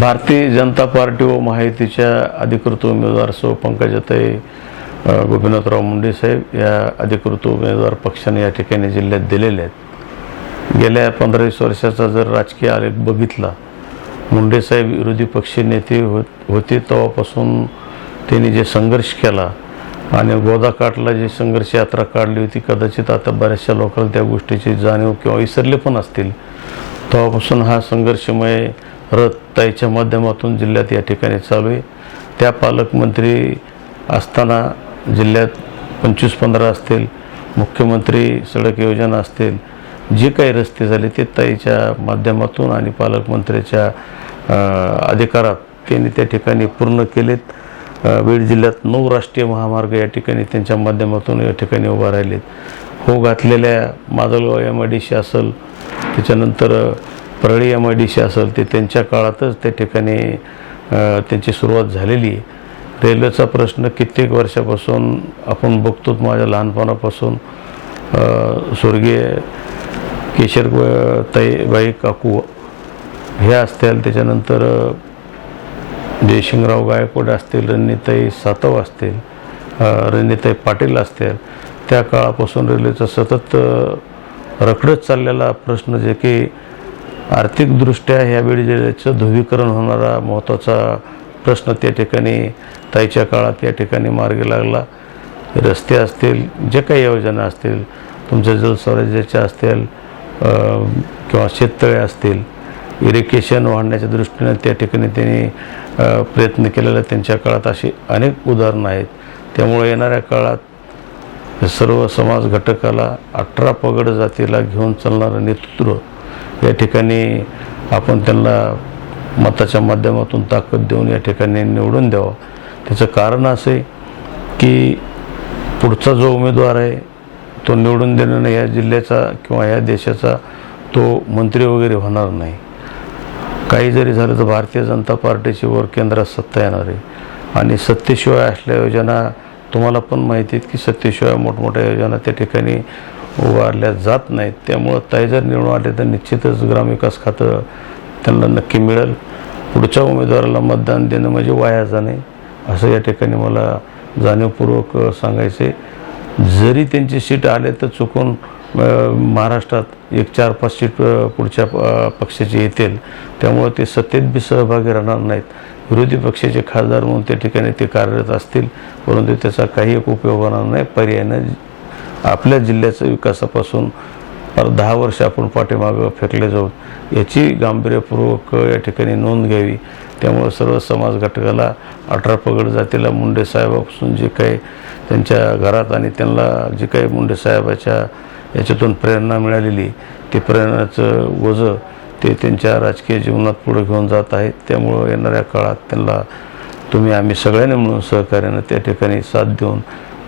Bharatiya Janata party व महायुतीच्या अधिकृत उमेदवार सो पंकजाताई गोपीनाथराव मुंडे साहेब या अधिकृत उमेदवार पक्षाने या ठिकाणी जिल्ह्यात दिलेले आहेत. गेल्या पंधरा वीस वर्षाचा जर राजकीय आलेख बघितला मुंडे साहेब विरोधी पक्ष नेते होत होते तेव्हापासून त्यांनी जे संघर्ष केला आणि गोदाकाठला जी संघर्ष यात्रा काढली होती कदाचित आता बऱ्याचशा लोकांना त्या गोष्टीची जाणीव किंवा विसरले पण असतील. तेव्हापासून हा संघर्षमय रथ ताईच्या माध्यमातून जिल्ह्यात या ठिकाणी चालू आहे. त्या पालकमंत्री असताना जिल्ह्यात पंचवीस पंधरा असतील मुख्यमंत्री सडक योजना असतील जे काही रस्ते झाले ते ताईच्या माध्यमातून आणि पालकमंत्र्याच्या अधिकारात त्यांनी त्या ठिकाणी पूर्ण केलेत. बीड जिल्ह्यात नऊ राष्ट्रीय महामार्ग या ठिकाणी त्यांच्या माध्यमातून या ठिकाणी उभा राहिलेत. हो घातलेल्या Majalgaon M I D C असेल त्याच्यानंतर Parli M I D C असेल ते त्यांच्या काळातच त्या ठिकाणी त्यांची सुरुवात झालेली आहे. रेल्वेचा प्रश्न कित्येक वर्षापासून आपण बघतो माझ्या लहानपणापासून स्वर्गीय केशर ताईबाई काकू हे असतील. त्याच्यानंतर अ, जयसिंगराव गायकवाड असतील रणनीताई सातव असतील रणनीताई पाटील असतील. त्या काळापासून रेल्वेचा सतत रखडत चाललेला प्रश्न जे की आर्थिकदृष्ट्या ह्या ज्याचं जिल्ह्याचं ध्रुवीकरण होणारा महत्त्वाचा प्रश्न त्या ठिकाणी ताईच्या काळात या ठिकाणी मार्गी लागला. रस्ते असतील जे काही योजना असतील तुमच्या जलस्वराज्याच्या असतील किंवा शेततळे असतील इरिगेशन वाढण्याच्या दृष्टीने त्या ठिकाणी त्यांनी प्रयत्न केलेला. त्यांच्या काळात अशी अनेक उदाहरणं आहेत. त्यामुळे येणाऱ्या काळात सर्व समाज घटकाला अठरा पगड जातीला घेऊन चालणारं नेतृत्व या ठिकाणी आपण त्यांना मताच्या माध्यमातून ताकद देऊन या ठिकाणी निवडून द्यावं. त्याचं कारण असं आहे की पुढचा जो उमेदवार आहे तो निवडून देण्यानं या जिल्ह्याचा किंवा या देशाचा तो मंत्री वगैरे होणार नाही. काही जरी झालं तर भारतीय जनता पार्टीची वर केंद्रात सत्ता येणार आहे. आणि सत्तेशिवाय असल्या योजना तुम्हाला पण माहिती आहेत की सत्तेशिवाय मोठमोठ्या योजना त्या ठिकाणी उभारल्या जात नाहीत. त्यामुळं ताई जर निवडून आले तर निश्चितच ग्रामविकास खातं त्यांना नक्की मिळेल. पुढच्या उमेदवाराला मतदान देणं म्हणजे वाया जाणे असं या ठिकाणी मला जाणीवपूर्वक सांगायचे जरी त्यांची सीट आले तर चुकून महाराष्ट्रात एक चार पाच सीट पुढच्या पक्षाचे येतील. त्यामुळे ते सत्तेत बी सहभागी राहणार नाहीत. विरोधी पक्षाचे खासदार म्हणून त्या ठिकाणी ते कार्यरत असतील परंतु त्याचा काही एक उपयोग होणार नाही. पर्यायानं आपल्या जिल्ह्याच्या विकासापासून दहा वर्ष आपण पाठीमागं फेकले जाऊ याची गांभीर्यपूर्वक या ठिकाणी नोंद घ्यावी. त्यामुळे सर्व समाज घटकाला अठरा पगड जातीला मुंडे साहेबापासून जे काही त्यांच्या घरात आणि त्यांना जे काही मुंडे साहेबाच्या याच्यातून प्रेरणा मिळालेली ते प्रेरणाचं ओझं ते त्यांच्या राजकीय जीवनात पुढे घेऊन जात आहेत. त्यामुळं येणाऱ्या काळात त्यांना तुम्ही आम्ही सगळ्यांनी मिळून सहकार्यानं त्या ठिकाणी साथ देऊन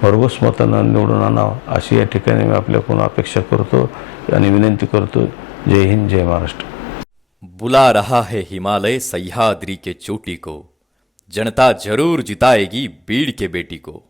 भरघोस मतानं निवडून आणावं अशी या ठिकाणी मी आपल्याकडून अपेक्षा करतो आणि विनंती करतो. जय हिंद जय महाराष्ट्र. बुला रहा है हिमालय सह्याद्री के चोटी को. जनता जरूर जिताएगी बीड़ के बेटी को.